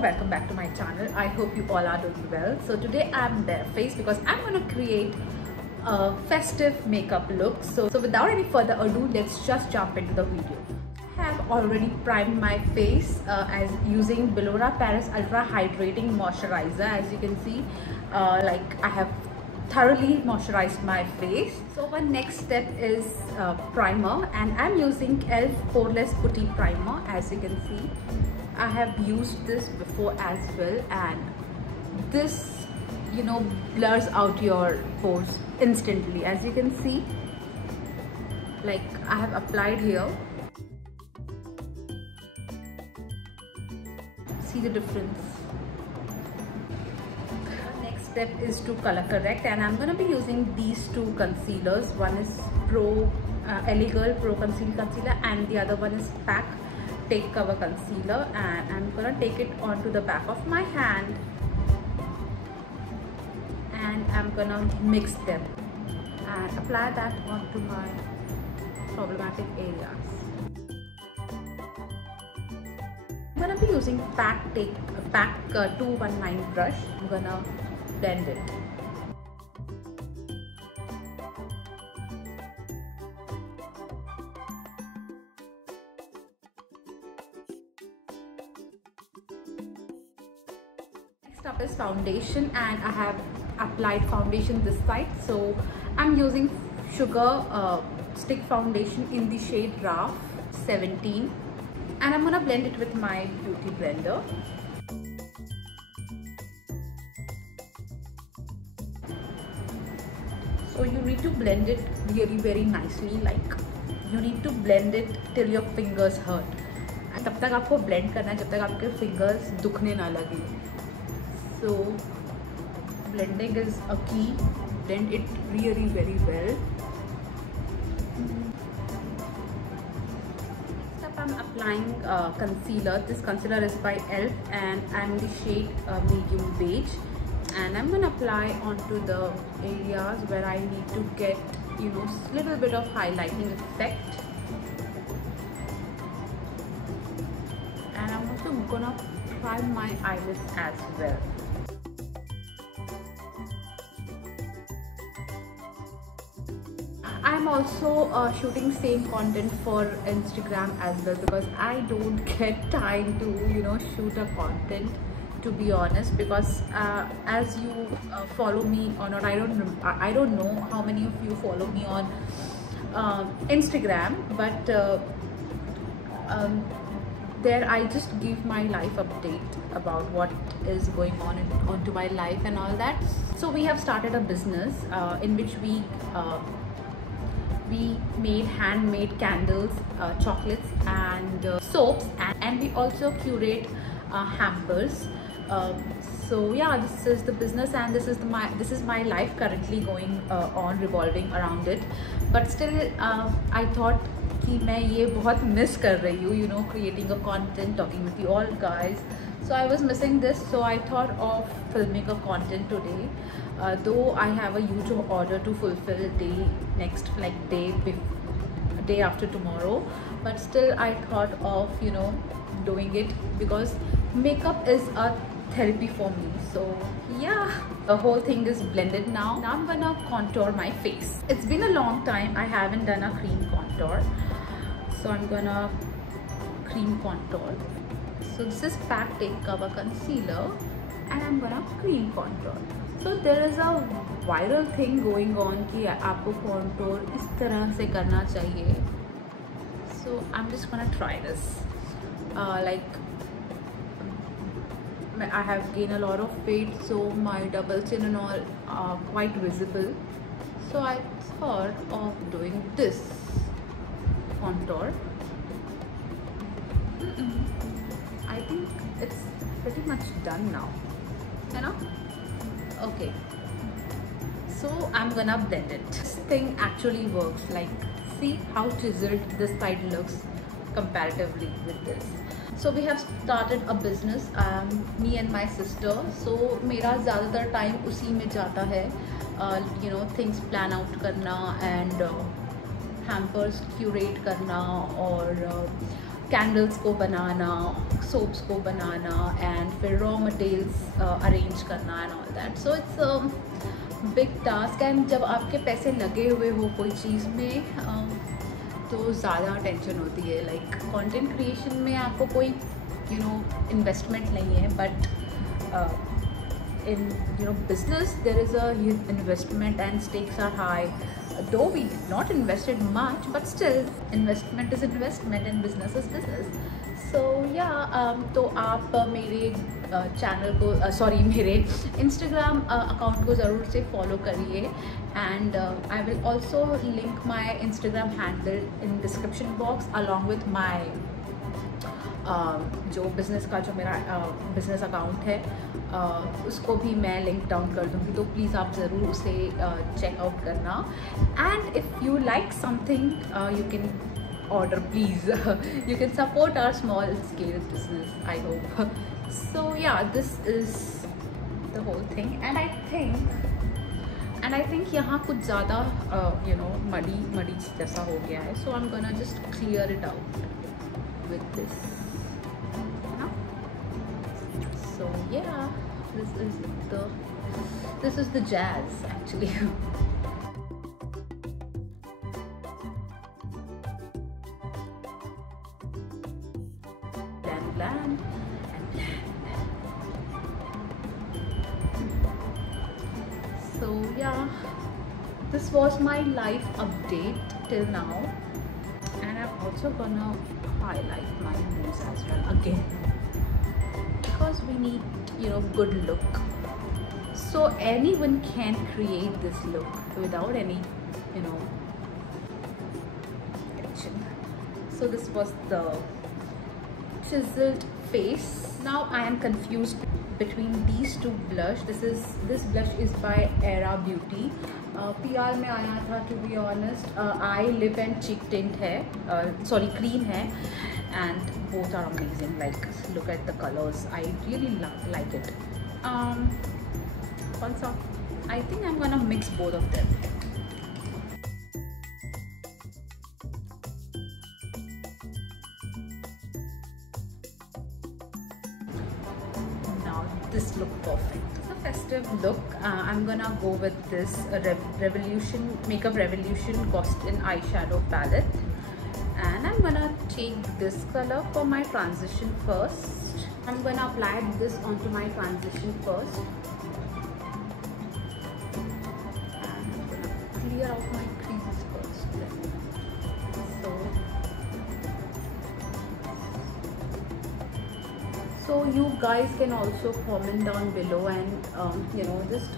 Welcome back to my channel. I hope you all are doing well. So today I'm barefaced because I'm going to create a festive makeup look. So without any further ado, let's just jump into the video. I have already primed my face as using Belora Paris Ultra Hydrating Moisturizer. As you can see, I have thoroughly moisturized my face. So our next step is primer, and I'm using e.l.f. Poreless Putty Primer. As you can see, I have used this before as well, and this, you know, blurs out your pores instantly. As you can see, like I have applied here. See the difference. Next step is to color correct, and I'm gonna be using these two concealers. One is LA Girl Pro Conceal Concealer, and the other one is PAC Take Cover Concealer, and I'm gonna take it onto the back of my hand, and I'm gonna mix them and apply that onto my problematic areas. I'm gonna be using PAC 219 brush. I'm gonna blend it. Next up is foundation, and I have applied foundation this side. So I'm using Sugar Stick Foundation in the shade RAF 17, and I'm gonna blend it with my beauty blender. So you need to blend it really very nicely, like you need to blend it till your fingers hurt, and तब तक आपको blend करना है जब तक आपके fingers दुखने ना लगे. So blending is a key. Blend it really very well. Next up, I'm applying concealer. This concealer is by e.l.f. and I'm in the shade medium beige, and I'm gonna apply onto the areas where I need to get, you know, little bit of highlighting effect. And I'm also gonna prime my eyelids as well. I'm also shooting same content for Instagram as well, because I don't get time to, you know, shoot a content, to be honest, because as you follow me or not, I don't know how many of you follow me on Instagram, but there I just give my life update about what is going on onto my life and all that. So we have started a business in which we made handmade candles, chocolates, and soaps, and we also curate hampers. So yeah, this is the business, and this is my life currently going on, revolving around it. But still, I thought कि मैं ये बहुत miss कर रही हूँ, you know, creating a content, talking with you all guys. So I was missing this, so I thought of filming a content today. Though I have a huge order to fulfill day after tomorrow, but still I thought of, you know, doing it because makeup is a therapy for me. So yeah, the whole thing is blended now. Now I'm gonna contour my face. It's been a long time I haven't done a cream contour, so I'm gonna cream contour. So this is PAC Take Cover Concealer, and I'm gonna cream contour. So there is a viral thing going on कि आपको contour इस तरह से करना चाहिए. So I'm just gonna try this. I have gained a lot of weight, so my double chin and all are quite visible. So I thought of doing this contour. I think it's pretty much done now, you know. Okay, so I'm gonna blend it. This thing actually works. Like, see how chiseled this side looks comparatively with this. So we have started a business, me and my sister. So मेरा ज़्यादातर time उसी में जाता है, you know, things plan out करना and hampers curate करना और candles को बनाना, सोप्स को बनाना एंड फिर रॉ मटेरियल्स अरेंज करना and all that. So it's big task. And जब आपके पैसे लगे हुए हो कोई चीज़ में तो ज़्यादा टेंशन होती है. लाइक कंटेंट क्रिएशन में आपको कोई यू नो इन्वेस्टमेंट नहीं है, but in you know business there is a huge investment and stakes are high. Though we did not invested much, but still investment is investment and business is business. So yeah, तो आप मेरे channel को sorry मेरे Instagram account को ज़रूर से follow करिए. And I will also link my Instagram handle in description box along with my जो बिज़नेस का जो मेरा बिज़नेस अकाउंट है उसको भी मैं लिंक डाउन कर दूँगी. तो प्लीज़ आप ज़रूर उसे चेकआउट करना. And if you like something you can order, please. You can support our small scale business, I hope. So yeah, this is the whole thing. And I think यहाँ कुछ ज़्यादा you know मडी जैसा हो गया है. So I'm gonna just clear it out with this. So yeah, this is the jazz actually. Plan. So yeah, this was my life update till now, and I'm also gonna highlight my nose as well again because we need, you know, good look. So anyone can create this look without any, you know, tension. So this was the chiseled face. Now I am confused between these two blush. This blush is by Era Beauty. PR में आया था, to be honest. Eye, lip and cheek tint है, sorry cream है, and both are amazing. Like look at the colors. I really like it. Also, I think I'm gonna mix both of them. This look perfect. It's a festive look. I'm gonna go with this Makeup Revolution Gostin eyeshadow palette, and I'm gonna take this color for my transition first. I'm gonna apply this onto my transition first, and I'm gonna clear out my creases first. So you guys can also comment down below and you know, just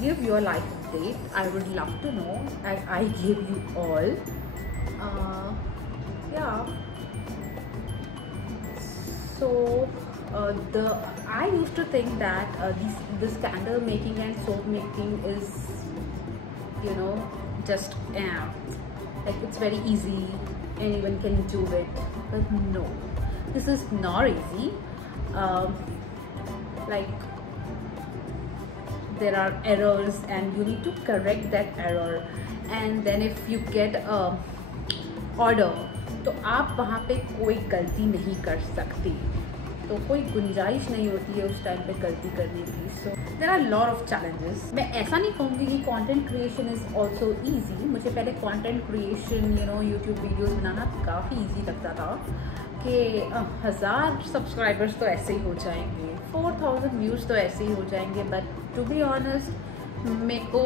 give your life update. I would love to know, as I give you all. Yeah. So I used to think that this candle making and soap making is, you know, just like it's very easy, anyone can do it, but no. This is not easy. Like there are errors and you need to correct that error, and then if you get a order तो आप वहाँ पे कोई गलती नहीं कर सकते, तो कोई गुंजाइश नहीं होती है उस टाइम पे गलती करने की. So there are lot of challenges. मैं ऐसा नहीं कहूँगी कि content creation is also easy. मुझे पहले content creation you know YouTube videos बनाना काफ़ी ईजी लगता था कि 1000 सब्सक्राइबर्स तो ऐसे ही हो जाएंगे, 4000 व्यूज़ तो ऐसे ही हो जाएंगे. बट टू बी ऑनेस्ट मेरे को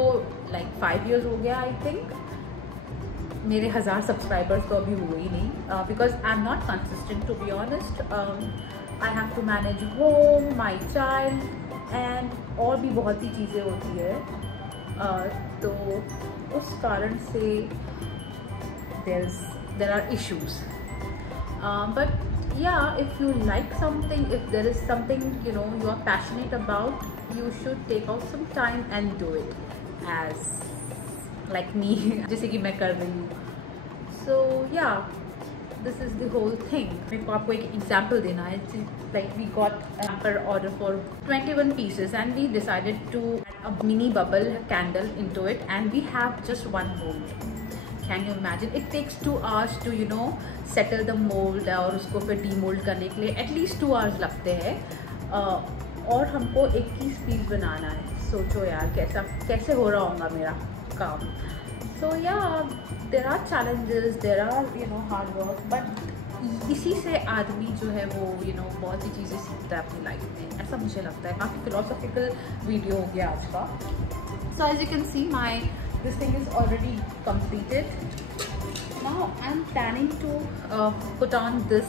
लाइक 5 years हो गया. आई थिंक मेरे 1000 सब्सक्राइबर्स तो अभी हुए ही नहीं, because I am not consistent to be honest. I have to manage home, my child and और भी बहुत सी चीज़ें होती है. तो उस कारण से there are issues. But yeah, if you like something, if there is something you know you are passionate about, you should take out some time and do it, as like me जैसे कि मैं कर रही हूँ. So yeah, this is the whole thing. मेरे को आपको एक example देना है. Like we got an order for 21 pieces and we decided to add a mini bubble candle into it, and we have just one mold. Can you imagine? It takes 2 hours to settle the mold और उसको फिर demold करने के लिए at least 2 hours लगते हैं. और हमको 21 पीस बनाना है. सोचो यार कैसे हो रहा होगा मेरा काम. So yeah, there are challenges, there are hard work, but इसी से आदमी जो है वो बहुत सी चीज़ें सीखता है अपनी लाइफ में, ऐसा मुझे लगता है. काफ़ी फिलोसॉफिकल वीडियो हो गया आज का. So as you can see, this thing is already completed. Now I'm planning to put on this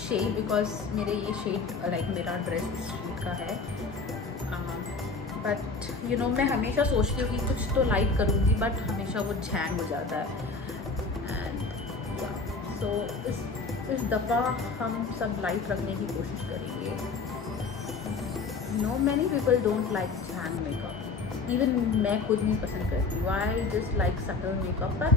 shade because मेरे ये shade like मेरा ड्रेस shade का है. बट मैं हमेशा सोचती हूँ कि कुछ तो लाइट करूँगी, बट हमेशा वो झैंग हो जाता है. एंड सो इस दफ़ा हम सब लाइट रखने की कोशिश करेंगे. मैनी पीपल डोंट लाइक झैंग मेकअप. इवन मैं खुद नहीं पसंद करती. Why just like subtle makeup, but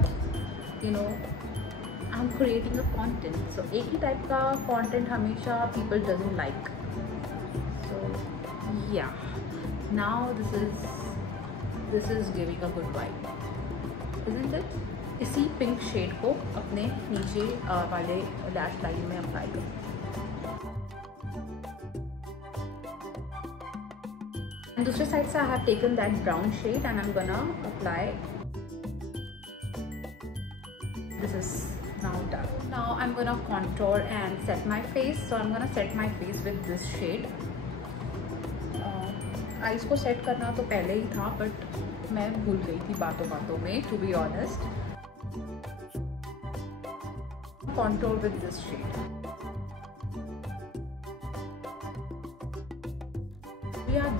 I am creating a content. सो एक ही टाइप का कॉन्टेंट हमेशा पीपल डजंट लाइक. सो या now this is giving a good vibe, isn't it? इसी पिंक शेड को अपने नीचे वाले लैश लाइन में अप्लाई करूँ. And दूसरे साइड से I have taken that brown shade and I'm gonna apply. This is now done. Now I'm gonna contour and set my face. So I'm gonna set my face with this shade. Eyes को set करना तो पहले ही था, but मैं भूल गई थी बातों में, to be honest. Contour with this shade. We are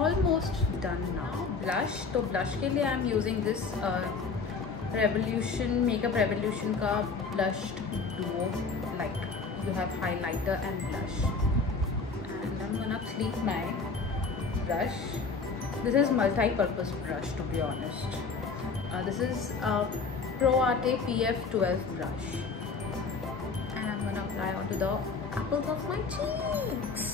almost done now. Blush, तो ब्लश के लिए I am using this Makeup Revolution का blush duo. Like you have highlighter and blush. And I am gonna clean my brush. This is multi-purpose brush, to be honest. This is Pro Arte PF12 brush, and I'm gonna apply onto the apples of my cheeks.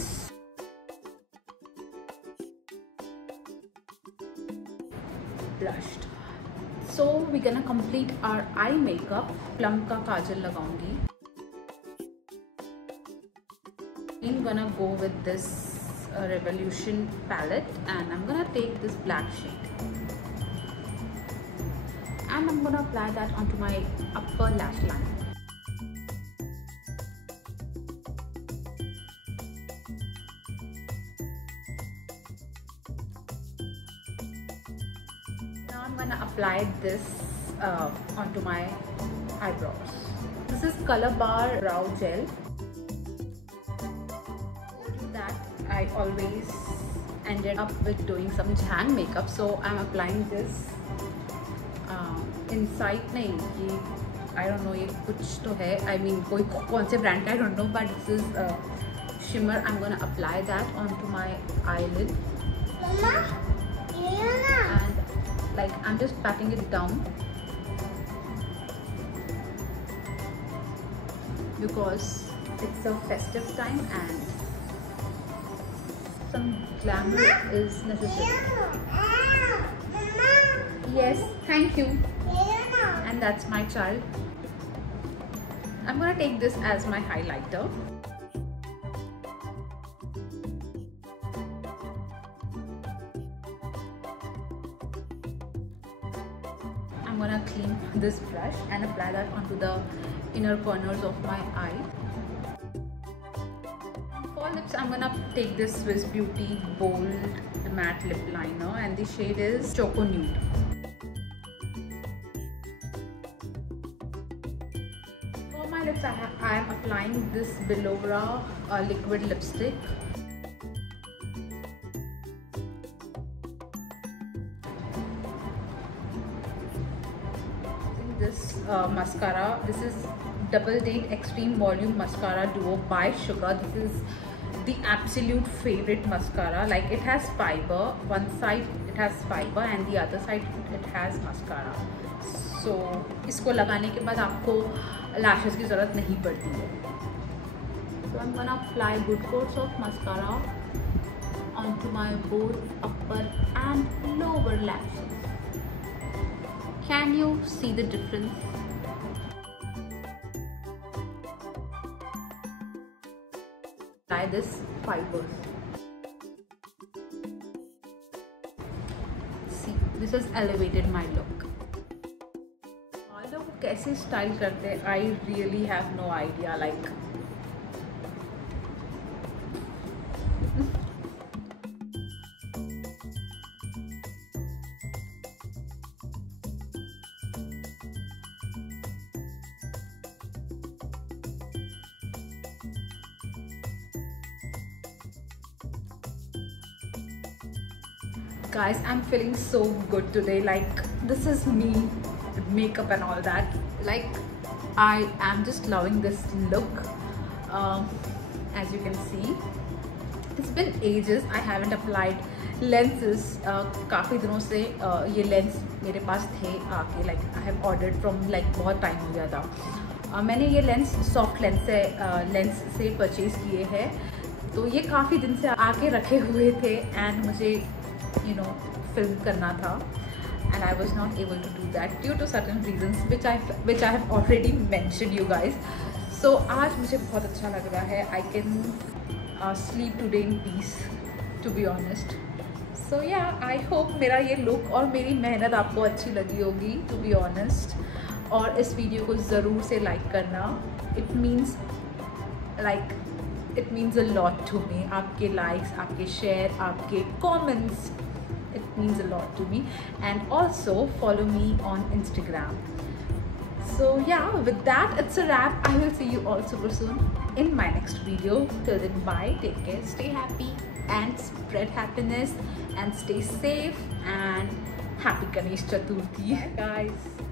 Blushed. So we're gonna complete our eye makeup. Plum का काजल लगाऊंगी. I'm gonna go with this Revolution palette, and I'm gonna take this black shade and I'm gonna apply that onto my upper lash line. Now I'm gonna apply this onto my eyebrows. This is Color Bar Brow Gel. I always ended up with doing some Zhang makeup, so I'm applying this inside. नहीं, ये I don't know, ये कुछ तो है, I mean कोई कौन से brand का I don't know, but this is shimmer. I'm gonna apply that onto my eyelid. Mama, and like I'm just patting it down because it's a festive time and some glamour is necessary. Yes, thank you. And that's my child. I'm gonna take this as my highlighter. I'm gonna clean this brush and apply that onto the inner corners of my eye. For lips, I'm gonna take this Swiss Beauty Bold Matte Lip Liner, and the shade is Choco Nude. For my lips, I am applying this Bellora liquid lipstick. This mascara. This is Double Date Extreme Volume Mascara Duo by Sugar. This is the absolute favorite mascara. Like it has fiber. One side it has fiber and the other side it has mascara. So इसको लगाने के बाद आपको lashes की ज़रूरत नहीं पड़ती है। So I'm gonna apply good coats of mascara onto my both upper and lower lashes. Can you see the difference? Apply this fibers. See, this has elevated my look. लोग कैसे स्टाइल करते हैं, I really have no idea. Like guys, I'm feeling so good today. Like this is me, makeup and all that. Like I am just loving this look. As you can see, it's been ages I haven't applied lenses. काफ़ी दिनों से ये lens मेरे पास थे आके, like I have ordered from like बहुत time हो गया था। मैंने ये लेंस सॉफ्ट लेंस से परचेज़ किए हैं, तो ये काफ़ी दिन से आके रखे हुए थे एंड मुझे फिल्म करना था and I was not able to do that due to certain reasons which I have already mentioned you guys. So आज मुझे बहुत अच्छा लग रहा है. I can sleep today in peace, to be honest. So yeah, I hope मेरा ये look और मेरी मेहनत आपको अच्छी लगी होगी, to be honest. और इस वीडियो को ज़रूर से लाइक करना. It means a lot to me. आपके likes, आपके share, आपके comments, it means a lot to me. And also follow me on Instagram. So yeah, with that it's a wrap. I will see you all super soon in my next video. Till then, bye, take care, stay happy and spread happiness and stay safe, and happy Ganesh Chaturthi. Bye guys.